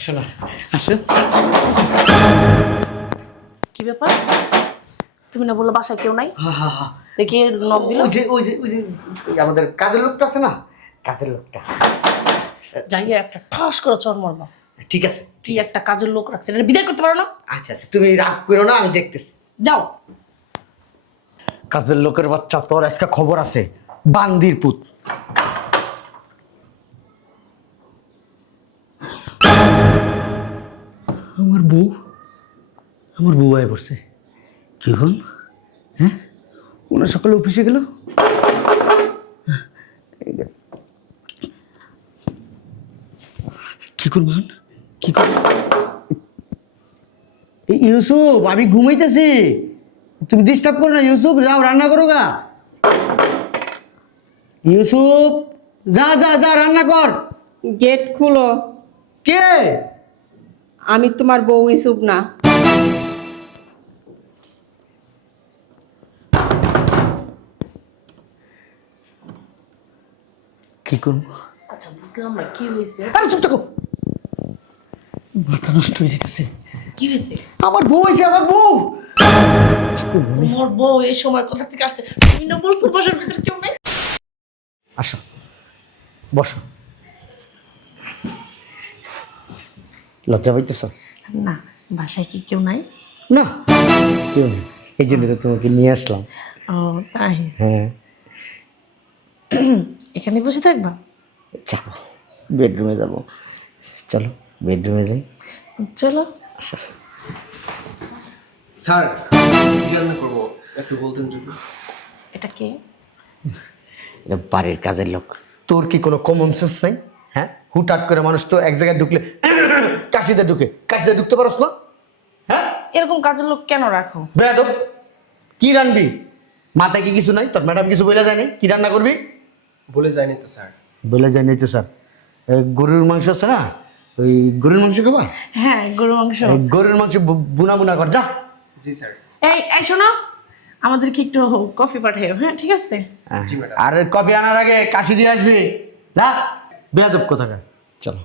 আসো না, আসো। কি ব্যাপার? তুমি না বললে বাসায় কেউ নাই? হা হা হা। দেখি নক দিল। ওই আমাদের কাজের লোকটা আছে না, কাজের লোকটা। যাইয়া একটা ঠাস করে চর মারবা। ঠিক আছে। কি একটা কাজের লোক রাখছে, এটা বিদায় করতে পারো না? আচ্ছা আচ্ছা, তুমি রাগ করো না, আমি দেখতেছি। যাও। কাজের লোকের বাচ্চা, তোর আজকে খবর আছে। বান্দির পুত। আমার বউ, আমার বউ আয় পড়ছে। কি হল? হ্যাঁ, ওনার সকালে অফিসে গেল। কি করবেন? কি কর? ইউসুফ, আমি ঘুমাইতেছি, তুমি ডিস্টার্ব করো না। ইউসুফ, যাও রান্না করো গা। ইউসুফ, যা যা যা রান্না কর। গেট খুলো। কে? আমি তোমার বউ ইসুব না। কি করবো? আচ্ছা বুঝলাম না কি হয়েছে। আরে চুপ থাকো, মাথা নষ্ট হয়ে যেতেছে। কি হয়েছে? আমার বউ হয়েছে, আমার বউ। কি করবো আমি? তোমার বউ এই সময় কোথা থেকে আসছে? তুমি না বলছো বাসার ভিতরে কেউ নাই? আসো, বসো। লজ্জা পাইতেছ? না, বাসায় কি কেউ নাই? না, কেউ নেই, এই জন্য তো তোমাকে নিয়ে আসলাম। ও তাই? হ্যাঁ, এখানে বসে থাকবা? যাবো, বেডরুমে যাবো। চলো বেডরুমে যাই। চলো। স্যার, কি রান্না করবো একটু বলতেন যদি। এটা কে? এটা বাড়ির কাজের লোক। তোর কি কোনো কমন সেন্স নাই? হ্যাঁ, হুটহাট করে মানুষ তো এক জায়গায় ঢুকলে কাশিতে ঢুকে, কাশিতে ঢুকতে পারস না? হ্যাঁ, এরকম কাজের লোক কেন রাখো? বেয়াদব। কি রানবি? মাথায় কি কিছু নাই? তোর ম্যাডাম কিছু বলে যায়নি কি রান্না করবি? বলে যায়নি তো স্যার। বলে যায়নি তো স্যার। গরুর মাংস আছে না, ওই গরুর মাংস খাবা? হ্যাঁ, গরু মাংস। এই গরুর মাংস বুনা বুনা কর, যা। জি স্যার। এই শোনো, আমাদেরকে একটু কফি পাঠিও। হ্যাঁ ঠিক আছে। জি ম্যাডাম। আর কফি আনার আগে কাশি দিয়ে আসবি, যা। বেয়াদব কোথাকার। চলো।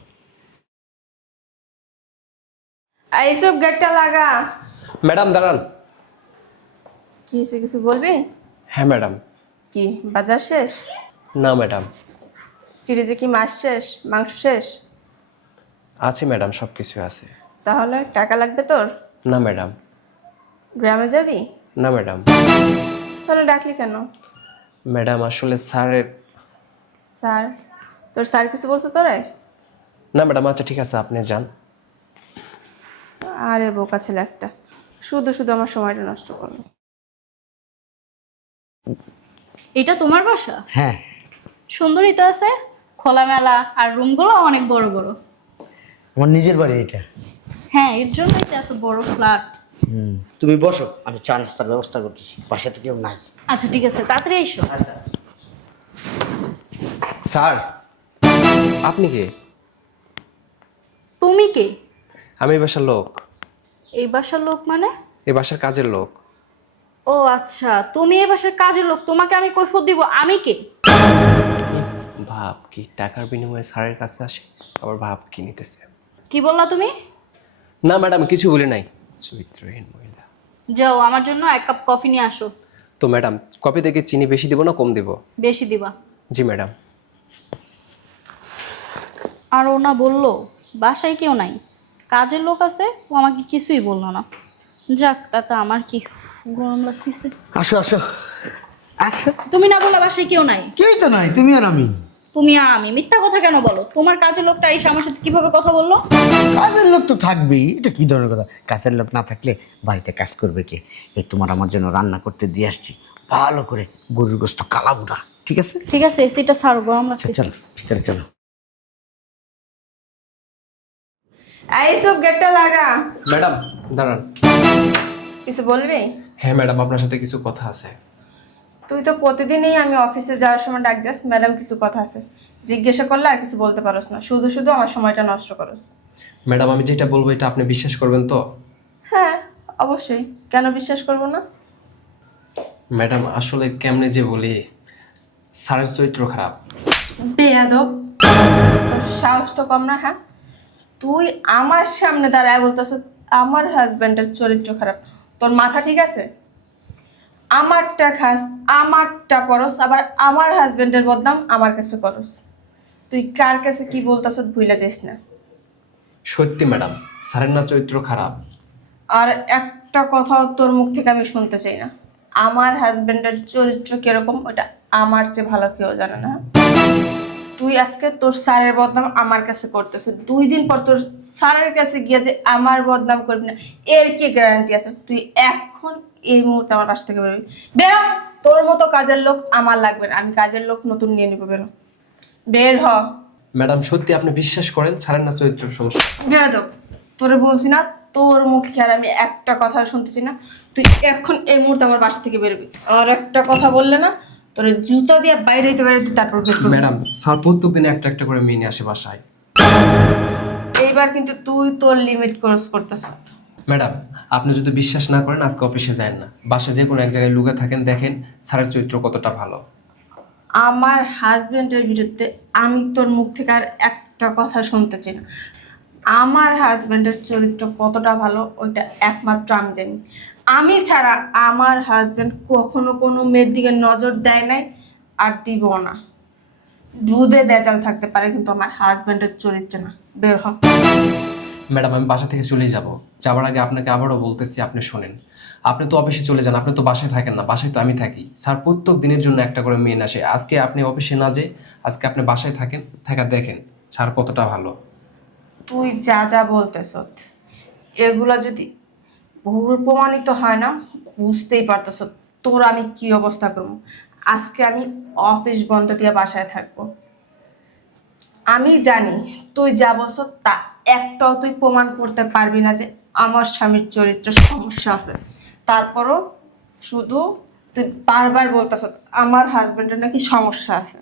ইসুব গেটটা লাগা। ম্যাডাম দাঁড়ান। কিছু বলবি? হ্যাঁ ম্যাডাম। কি বাজার শেষ? না ম্যাডাম। ফ্রিজে কি মাছ শেষ, মাংস শেষ? আছে ম্যাডাম, সব কিছু আছে। তাহলে টাকা লাগবে তোর? না ম্যাডাম। গ্রামে যাবি? না ম্যাডাম। তাহলে ডাকলি কেন? ম্যাডাম আসলে স্যারের। স্যার? তোর স্যার কিছু বলছো তোরে? না ম্যাডাম, আচ্ছা ঠিক আছে, আপনি যান। আরে বোকা ছেলে একটা, শুধু শুধু আমার সময়টা নষ্ট করলো। এটা তোমার বাসা? হ্যাঁ, সুন্দরই তো আছে, খোলামেলা, আর রুমগুলো অনেক বড় বড়। আমার নিজের বাড়ি এটা। হ্যাঁ, এর জন্যই তো এত বড় ফ্ল্যাট। তুমি বসো, আমি চা নাস্তার ব্যবস্থা করতেছি, বাসাতে কেউ নাই। আচ্ছা ঠিক আছে, তাড়াতাড়ি এসো। স্যার, আপনি কে? তুমি কে? আমি এই বাসার লোক। এই বাসার লোক মানে? এই বাসার কাজের লোক। ও আচ্ছা, তুমি এই বাসার কাজের লোক, তোমাকে আমি কৈফিয়ত দিব আমি কে? ভাব কি টাকার বিনিময়ে স্যারের কাছে আসে, আবার ভাব কি নিতেছে। কি বললা তুমি? না ম্যাডাম, কিছু বলি নাই। চরিত্রহীন মহিলা। যাও, আমার জন্য 1 কাপ কফি নিয়ে আসো। তো ম্যাডাম, কফি থেকে চিনি বেশি দিব না কম দিব? বেশি দিবা। জি ম্যাডাম। আর ও না বললো বাসায় কেউ নাই, কাজের লোক আছে, ও আমাকে কিছুই বললো না। যাক, তাতে আমার কি, গরম লাগতেছে। আসো আসো আসো। তুমি না বললে বাসায় কেউ নাই? কেউই তো নাই, তুমি আর আমি। তুমি আর আমি মিথ্যা কথা কেন বলো? তোমার কাজের লোকটা এসে আমার সাথে কিভাবে কথা বললো? কাজের লোক তো থাকবেই, এটা কি ধরনের কথা? কাজের লোক না থাকলে বাড়িতে কাজ করবে কে? এই তোমার আমার জন্য রান্না করতে দিয়ে আসছি, ভালো করে গরুর গোস্ত কালা বুড়া, ঠিক আছে? ঠিক আছে, এসিটা ছাড়ো, গরম আচ্ছা, লাগতেছে। চলো ভিতরে চলো। ইসুব গেটটা লাগা। ম্যাডাম দাঁড়ান। কিছু বলবি? হ্যাঁ ম্যাডাম, আপনার সাথে কিছু কথা আছে। তুই তো প্রতিদিনই আমি অফিসে যাওয়ার সময় ডাক দিস, ম্যাডাম কিছু কথা আছে। জিজ্ঞাসা করলে আর কিছু বলতে পারোস না, শুধু শুধু আমার সময়টা নষ্ট করস। ম্যাডাম, আমি যেটা বলবো এটা আপনি বিশ্বাস করবেন তো? হ্যাঁ অবশ্যই, কেন বিশ্বাস করব না? ম্যাডাম আসলে কেমনে যে বলি, স্যারের চরিত্র খারাপ। বেয়াদব, তোর সাহস তো কম না? হ্যাঁ, তুই আমার সামনে দাঁড়ায় বলতেছ আমার হাজবেন্ডের চরিত্র খারাপ। তোর মাথা ঠিক আছে? আমারটা খাস, আমারটা করস, আবার আমার হাজবেন্ডের বদনাম আমার কাছে করস। তুই কার কাছে কি বলতেছ ভুলে যাস না। সত্যি ম্যাডাম, স্যারের না চরিত্র খারাপ। আর একটা কথাও তোর মুখ থেকে আমি শুনতে চাই না। আমার হাজবেন্ডের চরিত্র কিরকম ওটা আমার চেয়ে ভালো কেউ জানে না। তুই আজকে তোর স্যারের বদনাম আমার কাছে করতেছিস, 2 দিন পর তোর স্যারের কাছে গিয়ে যে আমার বদনাম করবি না এর কি গ্যারান্টি আছে? তুই এখন এই মুহূর্তে আমার বাসা থেকে বেরোবি। বেরো, তোর মতো কাজের লোক আমার লাগবে না, আমি কাজের লোক নতুন নিয়ে নিবো। বেরো, বের হ। ম্যাডাম সত্যি আপনি বিশ্বাস করেন স্যারের না চরিত্র সমস্যা? বেয়াদব, তোরে বলছি না তোর মুখে আর আমি একটা কথা শুনতেছি না। তুই এখন এই মুহূর্তে আমার বাসা থেকে বেরোবি। আর একটা কথা বললে না তোর জুতা দিয়ে বাইরে হইতে বাইরে তারপর বের করবি। ম্যাডাম স্যার প্রত্যেক দিন একটা একটা করে মেয়ে নিয়ে আসে বাসায়। এইবার কিন্তু তুই তোর লিমিট ক্রস করতেছ। ম্যাডাম আপনি যদি বিশ্বাস না করেন আজকে অফিসে যান না, বাসায় যে কোনো এক জায়গায় লুকে থাকেন, দেখেন স্যারের চরিত্র কতটা ভালো। আমার হাজবেন্ডের বিরুদ্ধে আমি তোর মুখ থেকে আর একটা কথা শুনতে চাই না। আমার হাজবেন্ডের চরিত্র কতটা ভালো ওইটা একমাত্র আমি জানি। আমি ছাড়া আমার হাজবেন্ড কখনো কোনো মেয়ের দিকে নজর দেয় নাই আর দিব না। দুধে ভেজাল থাকতে পারে কিন্তু আমার হাজবেন্ডের চরিত্র না। বের হ। ম্যাডাম আমি বাসা থেকে চলে যাব, যাওয়ার আগে আপনাকে আবারও বলতেছি, আপনি শোনেন। আপনি তো অফিসে চলে যান, আপনি তো বাসায় থাকেন না, বাসায় তো আমি থাকি। স্যার প্রত্যেক দিনের জন্য একটা করে মেয়ে আসে। আজকে আপনি অফিসে না যেয়ে আজকে আপনি বাসায় থাকেন, থাকা দেখেন স্যার কতটা ভালো। তুই যা যা বলতেছ এগুলা যদি ভুল প্রমাণিত হয় না বুঝতেই পারতেছ তোর আমি কি অবস্থা করব। আজকে আমি অফিস বন্ধ দিয়ে বাসায় থাকবো। আমি জানি তুই যা বলছ তা একটাও তুই প্রমাণ করতে পারবি না যে আমার স্বামীর চরিত্র সমস্যা আছে। তারপরও শুধু তুই বারবার বলতেছ আমার হাজবেন্ডের নাকি সমস্যা আছে।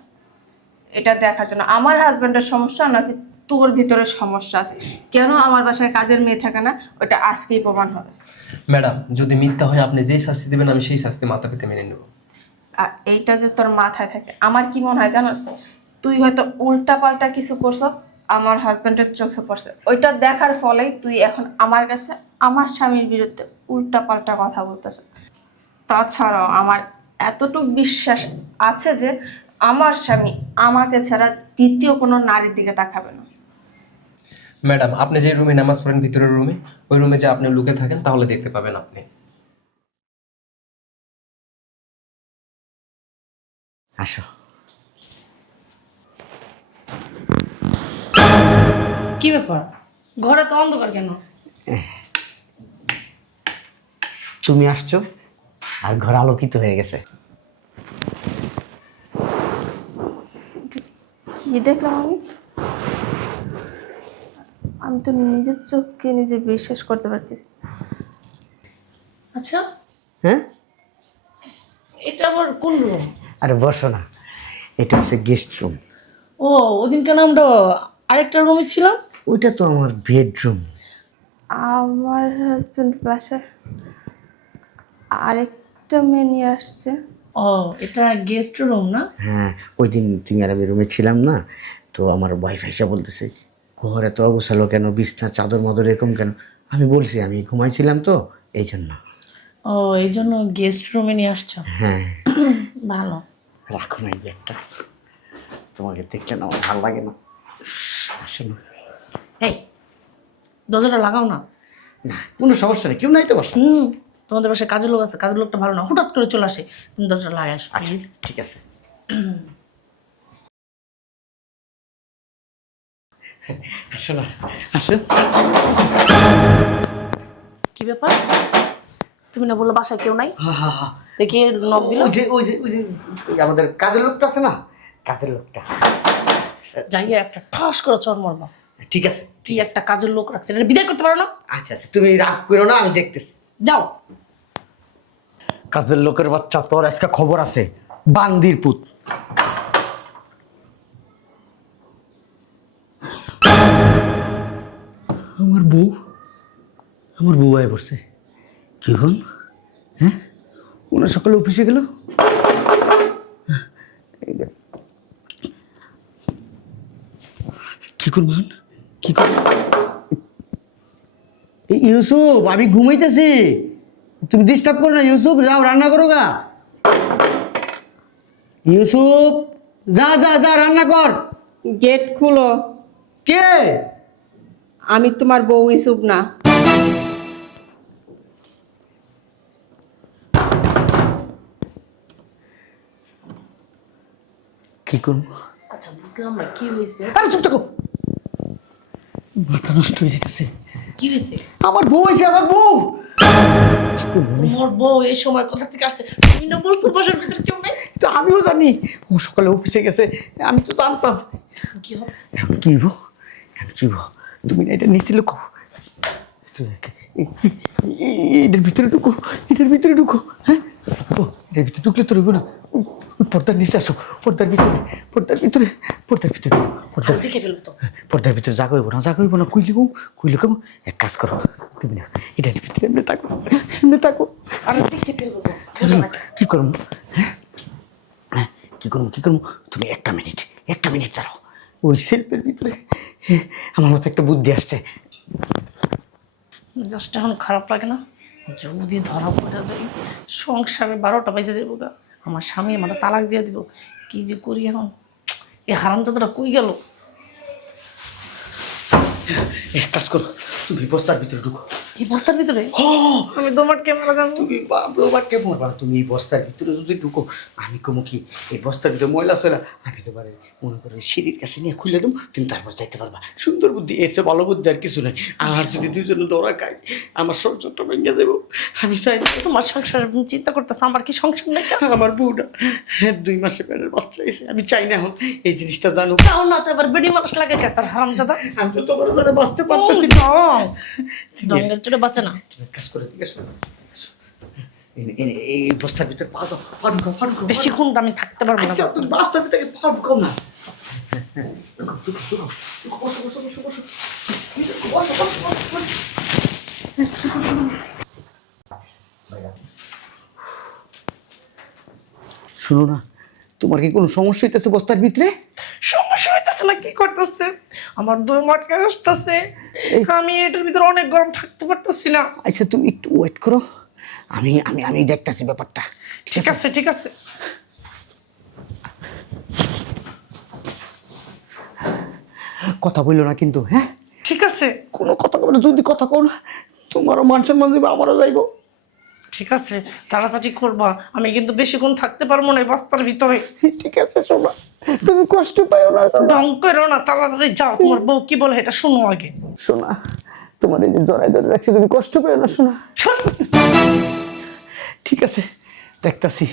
এটা দেখার জন্য আমার হাজবেন্ডের সমস্যা নাকি তোর ভিতরে সমস্যা আছে। কেন আমার বাসায় কাজের মেয়ে থাকে না ওটা আজকেই প্রমাণ হবে। ম্যাডাম যদি মিথ্যা হয় আপনি যেই শাস্তি দেবেন আমি সেই শাস্তি মাথা পেতে মেনে নেব। আর এইটা যে তোর মাথায় থাকে আমার কি মনে হয় জানোস, তুই হয়তো উল্টা পাল্টা কিছু করছ আমার হাজবেন্ডের চোখে পড়ছে, ওইটা দেখার ফলেই তুই এখন আমার কাছে আমার স্বামীর বিরুদ্ধে উল্টা পাল্টা কথা বলতেছ। তাছাড়াও আমার এতটুকু বিশ্বাস আছে যে আমার স্বামী আমাকে ছাড়া দ্বিতীয় কোনো নারীর দিকে তাকাবে না। ম্যাডাম আপনি যে রুমে নামাজ পড়েন ভিতরের রুমে, ওই রুমে যে আপনি লুকে থাকেন তাহলে দেখতে পাবেন আপনি। আসো। কি ব্যাপার, ঘরে তো অন্ধকার কেন? তুমি আসছো আর ঘর আলোকিত হয়ে গেছে। কি দেখলাম আমি? আমি তো নিজের চোখকে নিজে বিশ্বাস করতে পারছি। আচ্ছা, হ্যাঁ, এটা আবার কোন রুম? আরে বসো না, এটা হচ্ছে গেস্ট রুম। ও, ওদিনকার আমরা আরেকটা রুমে ছিলাম। ওইটা তো আমার বেডরুম। আমার হাজবেন্ড বাসায় আরেকটা মেয়ে নিয়ে আসছে। ও, এটা গেস্ট রুম না? হ্যাঁ, ওই দিন তুমি আর আমি রুমে ছিলাম না, তো আমার ওয়াইফ এসে বলতেছে ঘরে তো অগোছালো কেন, বিছনা চাদর মাদর এরকম কেন। আমি বলছি আমি ঘুমাইছিলাম তো এই জন্য। ও, এই জন্য গেস্ট রুমে নিয়ে আসছো। হ্যাঁ, ভালো। রাখো না এই ব্যাগটা, তোমাকে দেখলে না আমার ভালো লাগে না। আসো না। এই, দরজাটা লাগাও না। না, কোনো সমস্যা নেই, কেউ নাই তো বসা। তোমাদের বাসায় কাজের লোক আছে, কাজের লোকটা ভালো না, হঠাৎ করে চলে আসে। তুমি দরজাটা লাগাই আসো আচ্ছা প্লিজ। ঠিক আছে। আসো না, আসো। কি ব্যাপার, তুমি না বললো বাসায় কেউ নাই? হ্যাঁ হ্যাঁ হ্যাঁ, দেখি নক দিল। ওই আমাদের কাজের লোকটা আছে না, কাজের লোকটা। যাইয়া একটা ঠাস করে চর মারবা। ঠিক আছে। কি একটা কাজের লোক রাখছে, এটা বিদায় করতে পারো না? আচ্ছা আচ্ছা, তুমি রাগ করো না, আমি দেখতেছি। যাও। কাজের লোকের বাচ্চা, তোর আজকে খবর আছে। বান্দির পুত। আমার বউ, আমার বউ আয় পড়ছে। কি হন? হ্যাঁ, ওনার সকালে অফিসে গেল। কি করবেন? কি করবেন? ইউসুফ আমি ঘুমাইতেছি, তুমি ডিস্টার্ব করো না। ইউসুফ যাও রান্না করো গা। ইউসুফ যা যা যা রান্না কর। গেট খুলো। কে? আমি তোমার বউ ইসুব না। কি করবো? আচ্ছা বুঝলাম না কি হয়েছে। আরে চুপ থাকো, মাথা নষ্ট হয়ে যেতেছে। কি হয়েছে? আমার বউ হয়েছে, আমার বউ। তোমার বউ এই সময় কোথা থেকে আসছে? তুমি না বলছো বাসার ভিতরে কেউ নেই? তো আমিও জানি ও সকালে অফিসে গেছে, আমি তো জানতাম। কি হবে? এখন কি হবো, এখন কি হবো? তুমি না এটা নিয়েছিল কো, এটার ভিতরে ঢুকো, এটার ভিতরে ঢুকো। হ্যাঁ ও এটার ভিতরে ঢুকলে তো রইব না। পর্দার নিচে আসো, পর্দার ভিতরে, পর্দার ভিতরে, পর্দার ভিতরে, পর্দার দেখে ফেলবো তো। পর্দার ভিতরে জাগা হইব না, জাগা হইব না। কুইলে কম এক কাজ করো, তুমি না এটার ভিতরে এমনি থাকো, এমনি থাকো। আমি দেখে ফেলবো তো। কি করবো? হ্যাঁ হ্যাঁ কি করবো, কি করবো? তুমি একটা মিনিট দাঁড়াও। ওই শিল্পের ভিতরে আমার মতো একটা বুদ্ধি আসছে। জাস্ট এখন খারাপ লাগে না? যদি ধরা পড়ে যাই সংসারে 12টা বেজে যাবো গা। আমার স্বামী আমার তালাক দিয়ে দিব। কি যে করি এখন? এই হারামজাদাটা কই গেল? এক কাজ করো, তুমি বস্তার ভিতরে ঢুকো। এই বস্তার ভিতরে? আমি তোমার ক্যামেরা জানবো। তুমি বাবাকে মরবা না, তুমি এই বস্তার ভিতরে যদি ঢুকো, আমি কমো কি এই বস্তার ভিতরে ময়লা সয়লা আমি তোমার মনে করো সিঁড়ির কাছে নিয়ে খুলে দেবো, তুমি তারপর যাইতে পারবা। সুন্দর বুদ্ধি, এর চেয়ে ভালো বুদ্ধি আর কিছু নাই। আর যদি দুজনে ধরা খাই আমার সংসারটা ভেঙে যাবো। আমি চাই না তোমার সংসার চিন্তা করতেছে, আমার কি সংসার নেই? আমার বউটা 2 মাসে পেটের বাচ্চা এসে, আমি চাই না এখন এই জিনিসটা জানো। তাও না তো এবার বেডি মানুষ লাগে কে তার হারামজাদা? আমি তো তোমার জন্য বাঁচতে পারতেছি না। ডঙ্গের চোটে বাঁচে না। তুমি এক কাজ করে ঠিক আছে, এই বস্তার ভিতরে পা দাও, পা ঢুকাও, পা ঢুকাও। বেশিক্ষণ আমি থাকতে পারবো না। আচ্ছা তুমি বস্তার ভিতরে পা ঢুকাও না। ঢুকাও, ঢুকাও, ঢুকাও। বসো, বসো, বসো, বসো। বসো, বসো, বসো, বসো। শুনো না, তোমার কি কোনো সমস্যা হইতেছে বস্তার ভিতরে? সমস্যা হইতেছে না? কি করতেছে? আমার 2 মাটকা আসতেছে। আমি এটার ভিতরে অনেক গরম থাকতে পারতেছি না। আচ্ছা তুমি একটু ওয়েট করো, আমি আমি আমি দেখতেছি ব্যাপারটা। ঠিক আছে, ঠিক আছে। কথা বললো না কিন্তু, হ্যাঁ? ঠিক আছে, কোনো কথা বলো, যদি কথা কও না তোমারও মান সম্মান দেবে, আমারও যাইবো। ঠিক আছে, তাড়াতাড়ি করবা। আমি কিন্তু বেশিক্ষণ থাকতে পারবো না এই বস্তার ভিতরে। ঠিক আছে শোনা, তুমি কষ্ট পাইও না শোনা। ঢং করো না, তাড়াতাড়ি যাও। তোমার বউ কি বলে এটা শুনো আগে। শোনা, তোমার এই যে জড়াই ধরে রাখছি, তুমি কষ্ট পাইও না শোনা। শোন। ঠিক আছে দেখতাছি।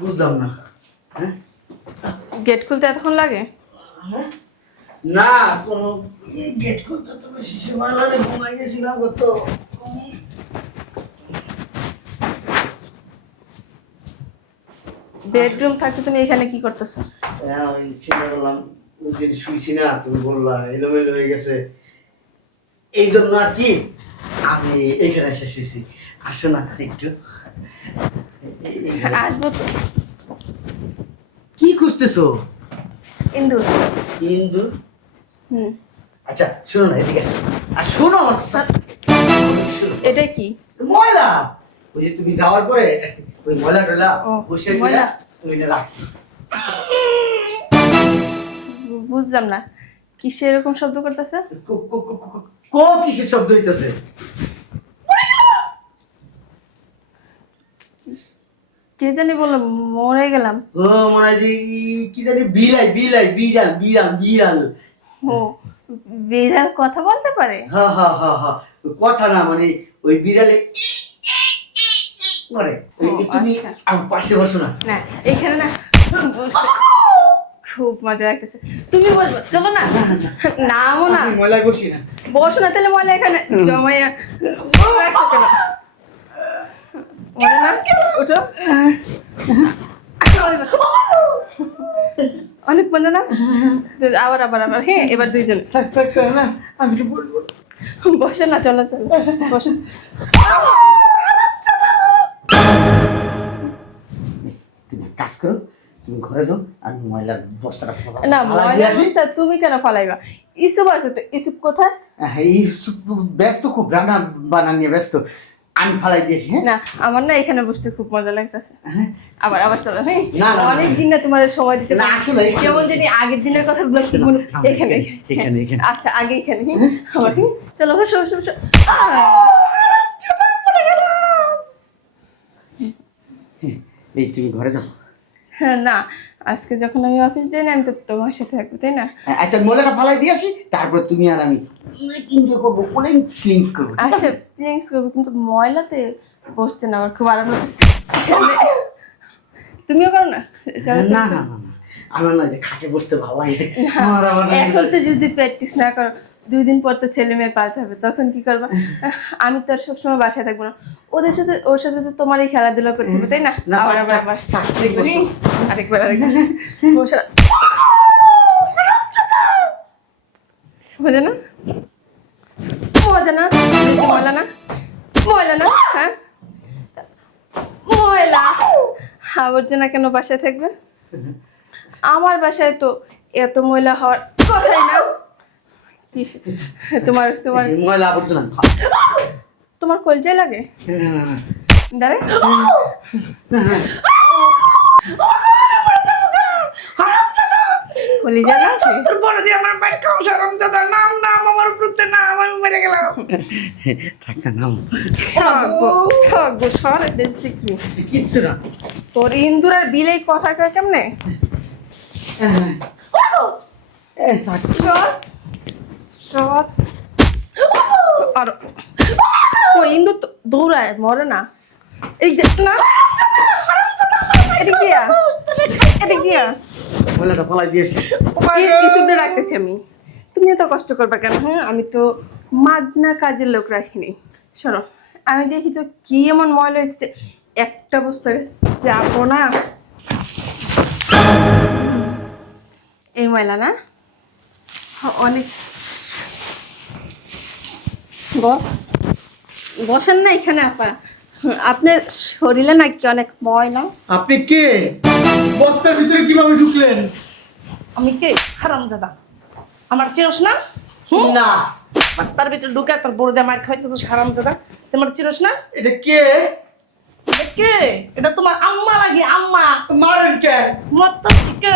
বুঝলাম না। হ্যাঁ গেট খুলতে এতক্ষণ লাগে? না কোনো গেট খুলতে তো বেশি সময় লাগে, ঘুমাই গেছিলাম কত। বেডরুম থাকতে তুমি এখানে কি করতেছো? হ্যাঁ ওই চিন্তা করলাম, ওই যে শুইছি না, তুমি বললা এলোমেলো হয়ে গেছে, এই জন্য আর কি আমি এখানে এসে শুইছি। আসো না একটু। আসবো তো। কি খুঁজতেছো? ইন্দু। ইন্দু? হুম। আচ্ছা শোনো না, এদিকে আসো। আর শোনো, এটা কি? ময়লা। ওই যে তুমি যাওয়ার পরে ওই ময়লা টয়লা ও, বসে ময়লা। তুমি এটা রাখছি। বুঝলাম না, কিসে এরকম শব্দ করতেছে? কিসের শব্দ হইতেছে? কে জানি বললো মরে গেলাম। ও মনে হয় যে কি জানি বিড়াল, বিড়াল, বিড়াল, বিড়াল। ও বিড়াল কথা বলতে পারে? হ্যাঁ হ্যাঁ হ্যাঁ হ্যাঁ, কথা না মানে ওই বিড়ালে করে। তুমি আচ্ছা। আমার পাশে বসো না। না এখানে না, বসতে খুব মজা লাগতেছে। তুমি বলবো চলো না? নাও না, আমি ময়লায় বসি না। বসো না তাহলে ময়লা এখানে জমাইয়া রাখছো কেন? মনে না, ওঠো। অনেক মজা না? আবার আবার আবার, হ্যাঁ এবার দুইজন থাক থাক না, আমি তো বলবো। বসে না, চলো চলো বসো। তুমি কাজ করো, তুমি ঘরে যাও, আমি ময়লার বস্তাটা না ফালাই দিয়ে ময়লা আসি। বস্তা তুমি কেন ফালাইবা? ইসুপ আছে তো, ইসুপ কোথায়? এই ব্যস্ত, খুব রান্না বান্না নিয়ে ব্যস্ত, আমি ফালাই দিয়েছি। হ্যাঁ না আমার না এখানে বসতে খুব মজা লাগতেছে। আবার আবার চলো, হ্যাঁ না, না, না। অনেক দিন না তোমার সময় দিতে না, পারি। আসলে এখানে কেমন বসি। জানি আগের দিনের কথাগুলো কি মনে এখানে এখানে, এখানে। আচ্ছা আগে এখানে আবার চলো বসো বসো বসো। এই তুমি ঘরে যাও। হ্যাঁ না, আজকে যখন আমি অফিস যাই না, আমি তো তোমার সাথে থাকবো, তাই না? আচ্ছা ময়লাটা ফালাই দিয়ে আসি, তারপর তুমি আর আমি এনজয় করবো, অনেক ফিলিংস করবো। আচ্ছা প্লিজ করবো, কিন্তু ময়লাতে বসতে না আমার খুব আরাম লাগে। তুমিও করো না? চলো, চলো, না চলো। না না না, আমার না যে খাটে বসতে ভালো লাগে। আমার এখন তো যদি প্র্যাকটিস না করো, 2 দিন পর তো ছেলে মেয়ে পাল্টে হবে, তখন কি করবা? আমি তো আর সবসময় বাসায় থাকবো না, ওর সাথে তো তোমারই খেলাধুলা করতে হবে, তাই না? না, আবার থাক, আবার থাক, আবার থাক, আরেকবারই, আরেকবার আরেকবার বসে মজা না? মজা না? ময়লা না? ময়লা না? হ্যাঁ ময়লা। আবর্জনা কেন বাসায় থাকবে? আমার বাসায় তো এত ময়লা হওয়ার কথাই না। কি তোমার তোমার ময়লা আবর্জনা তোমার কলজে লাগে? দাঁড়ে কলিজা না? তোর বড় দিয়ে আমার মায়ের খাওয়া সারাম দাদা, নাম নাম আমার প্রত্যে না, আমি মেরে গেলাম। থাক না, নাম থাকবো সর, দেখছি কি কিচ্ছু না। তোর ইন্দুর আর বিলেই কথা কয় কেমনে? থাক। সর সর। আর ও ইন্দুর তো দৌড়ায়, মরে না। এই যে না, এদিকে আয়, এদিকে আয়। ময়লাটা ফালাই দিয়েছি। ইসুপটা রাখতেছি আমি, তুমি এত কষ্ট করবে কেন? হ্যাঁ আমি তো মাগনা কাজের লোক রাখিনি। শোনো, আমি যে তো কি এমন ময়লা এসছে, একটা বস্তা যাবো না। এই ময়লা না অনেক বসেন না এখানে আপা, আপনার শরীরে নাকি অনেক ময়লা। আপনি কে? বস্তার ভিতরে কিভাবে ঢুকলেন? আমি কে? হারামজাদা, আমার চিরস না? না, তার ভিতরে ঢুকে তোর বড় দিয়ে মার খাইতেছিস হারামজাদা, তোমার চিরস না? এটা কে? এটা কে? এটা তোমার আম্মা লাগে, আম্মা। মারেন কে? মত কে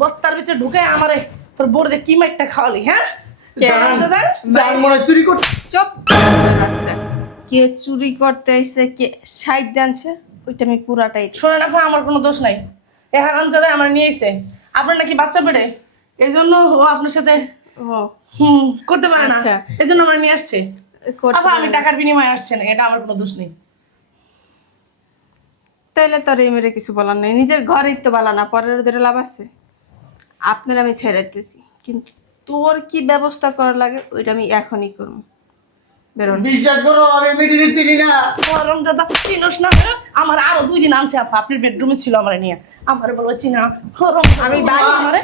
বস্তার ভিতরে ঢুকে আমারে তোর বড় দিয়ে কি মাইরটা খাওয়ালি? হ্যাঁ হারামজাদা, যার মনে হয় চুরি করতে। চুপ বাচ্চা, কে চুরি করতে আইছে, কে সাইড আনছে, ওইটা আমি পুরাটাই শোনেন আপা, আমার কোনো দোষ নাই। এ হারামজাদা আমার নিয়ে আইছে, আপনার নাকি বাচ্চা বেড়ে, এই জন্য ও আপনার সাথে ও করতে পারে না, আচ্ছা। এই জন্য আমার নিয়ে আসছে। করতে আপা আমি পারে না। টাকার বিনিময়ে আসছে না, এটা আমার কোনো দোষ নেই। তাইলে তোর এই মেরে কিছু বলার নেই, নিজের ঘরেই তো বালা না, পরের ধরে লাভ আছে। আপনার আমি ছেড়ে দিতেছি, কিন্তু তোর কি ব্যবস্থা করার লাগে ওইটা আমি এখনই করবো। বেরোন। বিশ্বাস করো, আমি মেডিরে চিনি না। হারামজাদা চিনোস না? আমার আরো 2 দিন আনছে আপা, আপনার বেডরুমে ছিল আমার নিয়ে, আমারে বলবো চিনা আমি বাড়ি আমারে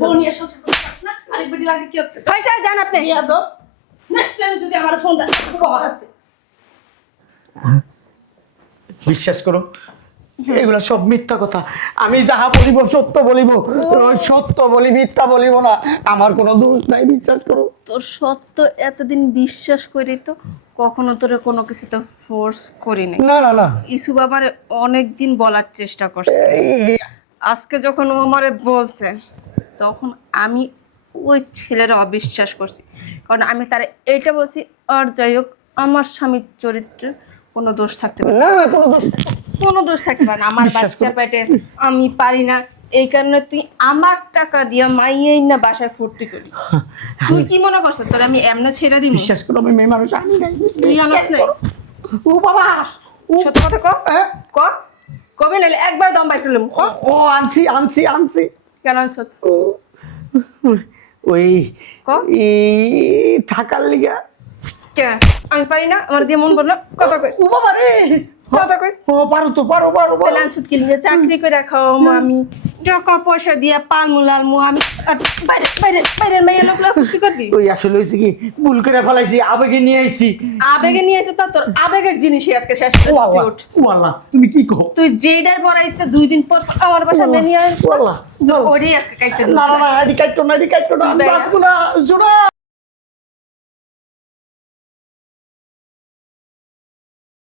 ফোন নিয়ে সংসার করতে পারছ না, আরেক বেডি লাগে কি হচ্ছে? হয়েছে, যান আপনি। দিয়া দাও, নেক্সট টাইম যদি আমার ফোন দেয় খবর আছে। বিশ্বাস করো, এগুলা সব মিথ্যা কথা। আমি যাহা বলিব সত্য বলিব, সত্য বলি, মিথ্যা বলিব না। আমার কোনো দোষ নাই, বিশ্বাস করো। তোর সত্য এতদিন বিশ্বাস করি তো কখনো তোরে কোনো কিছুতে ফোর্স করি নাই। না না না, ইসু বাবারে অনেকদিন বলার চেষ্টা করছে, আজকে যখন ও আমারে বলছে তখন আমি ওই ছেলের অবিশ্বাস করছি, কারণ আমি তার এইটা বলছি, আর যাই হোক আমার স্বামীর চরিত্রে কোনো দোষ থাকতে পারে না না, কোনো দোষ নেই। কোনো দোষ থাকতে পারে না। আমার বিশ্বাস বাচ্চা করো। পেটে, আমি পারি না, এই কারণে তুই আমার টাকা দিয়া মাইয়েই না বাসায় ফুর্তি করি। তুই কি মনে করছ তোর আমি এমনি ছেড়ে দিব? বিশ্বাস করো, আমি মেয়ে মানুষ, আমি নাই। তুই আনাস নাই? ও বাবা, সত্যি কথা ক, ক কবে নাইলে একবার দম বাইর করলাম। ও আনছি আনছি আনছি। কেন আনছ? ওই ক থাকার লিগা। কে? আমি পারি না, আমার দিয়ে মন বল না, কথা কইস। ও বাবা রে, কথা কইস ও পারো তো, পারো পারো পারো। পেলান ছুটকি নিয়ে চাকরি করে খাও আমি টাকা পয়সা দিয়ে পালমু লালমু আমি আর বাইরে বাইরে বাইরের মেয়ে লোকলা কি করবি ওই আসলে হয়েছে কি, ভুল করে ফেলাইছি, আবেগে নিয়ে আইছি। আবেগে নিয়ে এসে তো তোর আবেগের জিনিসই আজকে শেষ ও করে আল্লাহ, তুই ওঠ। ও আল্লাহ, তুমি কি কো? তুই যেইডার বড়াইতে 2 দিন পর আমার বাসা মেনিয়ে ও আল্লাহ, ওরই আজকে কাইতে না না না, এডি কাটতো না, এডি কাটতো না, আমি তুই বাঁচবো না, জোনা।